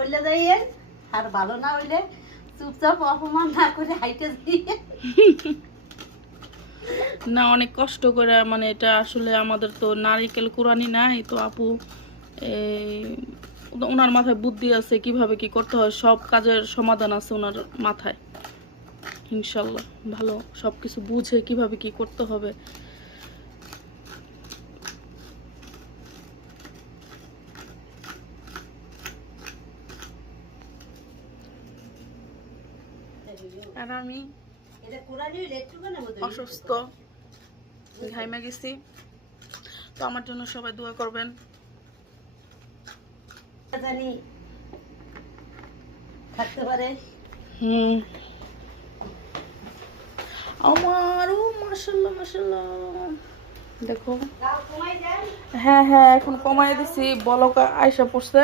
বললে যাইয়ে আর ভালো না হইলে চুপচাপ অপমান না করে হাইটে যাইয়ে। না অনেক কষ্ট করে মানে এটা আসলে আমাদের তো নারিকেল কুরানি নাই তো আপু ওনার মাথায় বুদ্ধি আছে কিভাবে কি করতে হয়, সব কাজের সমাধান আছে ওনার মাথায় ইনশাল্লাহ। ভালো সবকিছু বুঝে কিভাবে কি করতে হবে। আর আমি অসুস্থ, ঘাইমে গেছি, তো আমার জন্য সবাই দোয়া করবেন। জানি থাকতে পারে। আমারও মাশাআল্লাহ মাশাআল্লাহ দেখো। হ্যাঁ হ্যাঁ এখন কমাই দিছি, বলকা আয়সা পড়ছে।